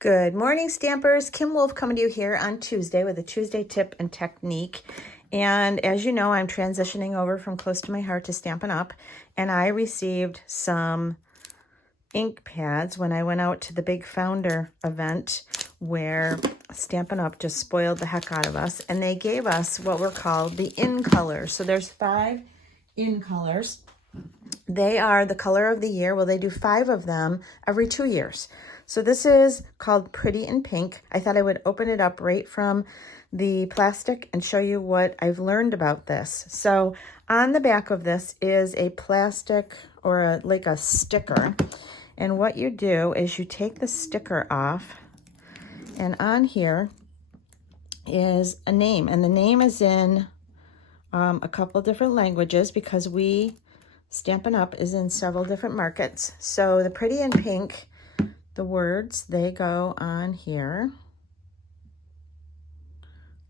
Good morning, Stampers. Kim Wolf coming to you here on Tuesday with a Tuesday tip and technique. And as you know, I'm transitioning over from Close to My Heart to Stampin' Up. And I received some ink pads when I went out to the big founder event where Stampin' Up just spoiled the heck out of us. And they gave us what were called the in colors. So there's 5 in colors. They are the color of the year. Well, they do 5 of them every 2 years. So this is called Pretty in Pink. I thought I would open it up right from the plastic and show you what I've learned about this. So on the back of this is a plastic or like a sticker. And what you do is you take the sticker off, and on here is a name. And the name is in a couple different languages because Stampin' Up is in several different markets. So the Pretty in Pink, the words, they go on here.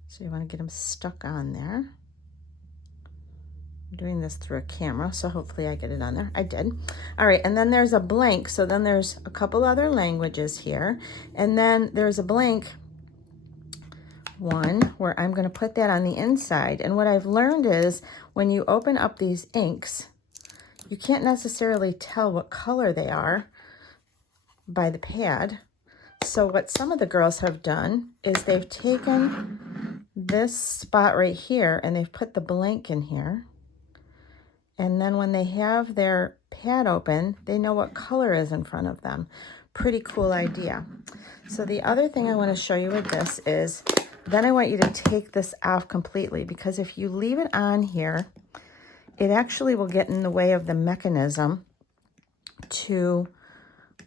So you want to get them stuck on there. I'm doing this through a camera, so hopefully I get it on there. I did. All right, and then there's a blank. So then there's a couple other languages here. And then there's a blank one where I'm going to put that on the inside. And what I've learned is when you open up these inks, you can't necessarily tell what color they are by the pad. So what some of the girls have done is they've taken this spot right here and they've put the blank in here. And then when they have their pad open, they know what color is in front of them. Pretty cool idea. So the other thing I want to show you with this is, then I want you to take this off completely, because if you leave it on here, it actually will get in the way of the mechanism to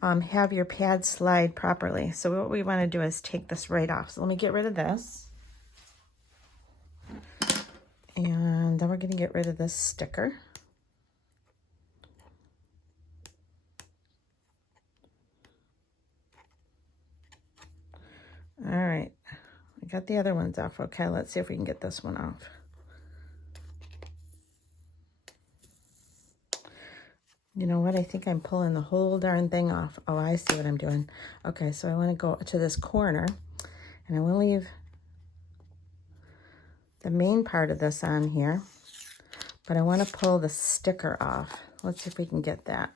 have your pad slide properly. So what we want to do is take this right off. So let me get rid of this. And then we're going to get rid of this sticker. All right, I got the other ones off. Okay, let's see if we can get this one off. You know what? I think I'm pulling the whole darn thing off. Oh, I see what I'm doing. Okay, so I want to go to this corner, and I want to leave the main part of this on here, but I want to pull the sticker off. Let's see if we can get that.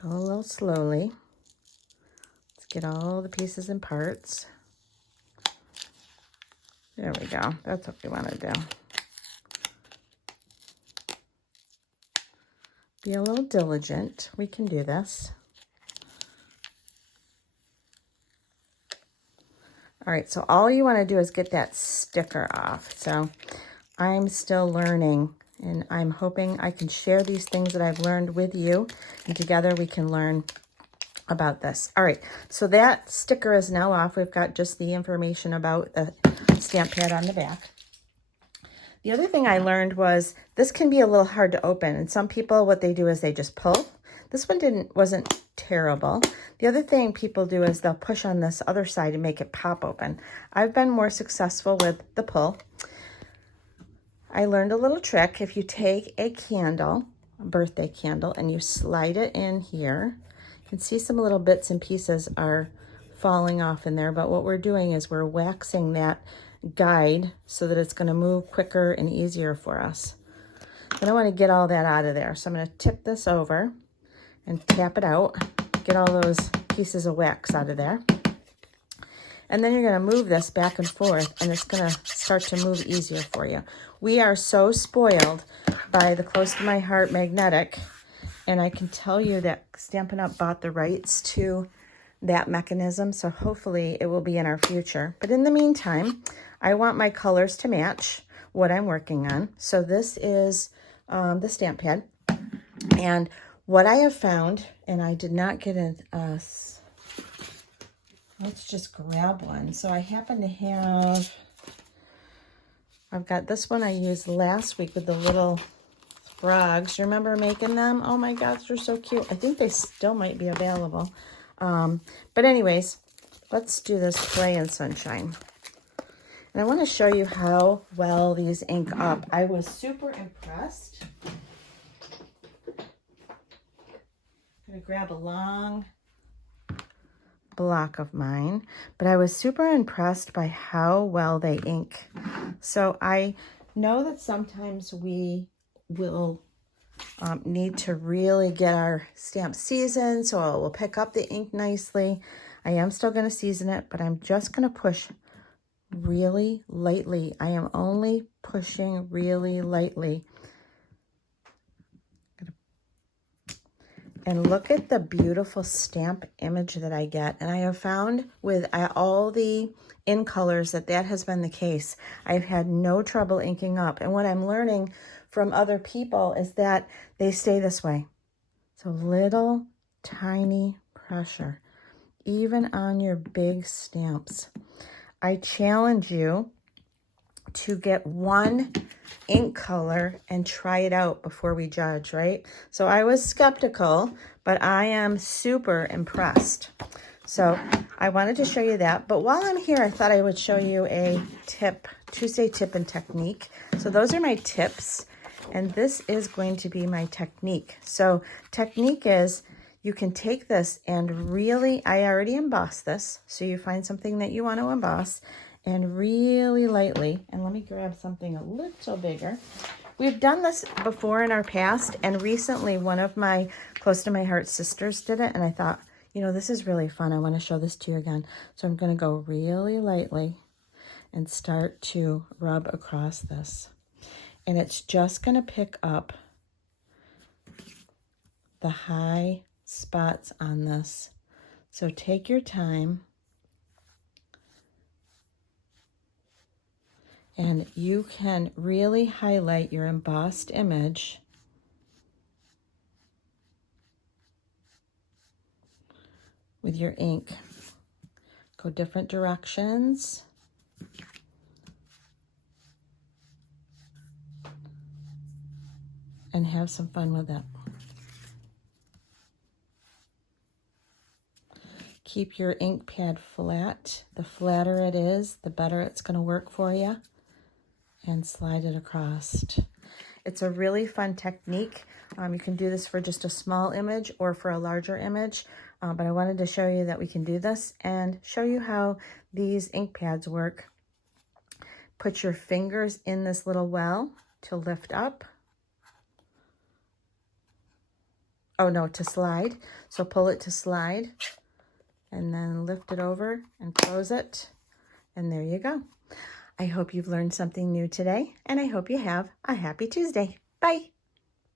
Go a little slowly. Let's get all the pieces and parts. There we go. That's what we want to do. Be a little diligent. We can do this. All right, so all you want to do is get that sticker off. So I'm still learning, and I'm hoping I can share these things that I've learned with you, and together we can learn about this. All right, so that sticker is now off. We've got just the information about the stamp pad on the back. The other thing I learned was this can be a little hard to open, and some people, what they do is they just pull. This one wasn't terrible. The other thing people do is they'll push on this other side and make it pop open. I've been more successful with the pull. I learned a little trick. If you take a candle, a birthday candle, and you slide it in here, you can see some little bits and pieces are falling off in there, but what we're doing is we're waxing that guide so that it's going to move quicker and easier for us. Then I want to get all that out of there. So I'm going to tip this over and tap it out, get all those pieces of wax out of there. And then you're going to move this back and forth, and it's going to start to move easier for you. We are so spoiled by the Close to My Heart magnetic, and I can tell you that Stampin' Up bought the rights to that mechanism, so hopefully it will be in our future. But in the meantime, I want my colors to match what I'm working on. So this is the stamp pad, and what I have found, and I did not get it, let's just grab one. So I happen to have, I've got this one I used last week with the little frogs. Remember making them? Oh my gosh, they're so cute. I think they still might be available. But anyways, let's do this Play in Sunshine. And I want to show you how well these ink up. I was super impressed I'm going to grab a long block of mine, but I was super impressed by how well they ink. So I know that sometimes we will need to really get our stamp seasoned, so it will pick up the ink nicely. I am still going to season it, but I'm just going to push really lightly. I am only pushing really lightly. And look at the beautiful stamp image that I get. And I have found with all the in colors that has been the case. I've had no trouble inking up. And what I'm learning from other people is that they stay this way. So little tiny pressure, even on your big stamps. I challenge you to get one ink color and try it out before we judge, right? So I was skeptical, but I am super impressed. So I wanted to show you that. But while I'm here, I thought I would show you a tip, Tuesday tip and technique. So those are my tips, and this is going to be my technique. So technique is you can take this and really, I already embossed this. So you find something that you want to emboss, and really lightly, and let me grab something a little bigger. We've done this before in our past, and recently one of my close to my heart sisters did it, and I thought, you know, this is really fun. I want to show this to you again. So I'm going to go really lightly and start to rub across this. And it's just going to pick up the high spots on this. So take your time. And you can really highlight your embossed image with your ink. Go different directions. And have some fun with it. Keep your ink pad flat. The flatter it is, the better it's going to work for you. And slide it across. It's a really fun technique. You can do this for just a small image or for a larger image, but I wanted to show you that we can do this and show you how these ink pads work. Put your fingers in this little well to lift up. Oh no, to slide. So pull it to slide and then lift it over and close it. And there you go. I hope you've learned something new today, and I hope you have a happy Tuesday. Bye.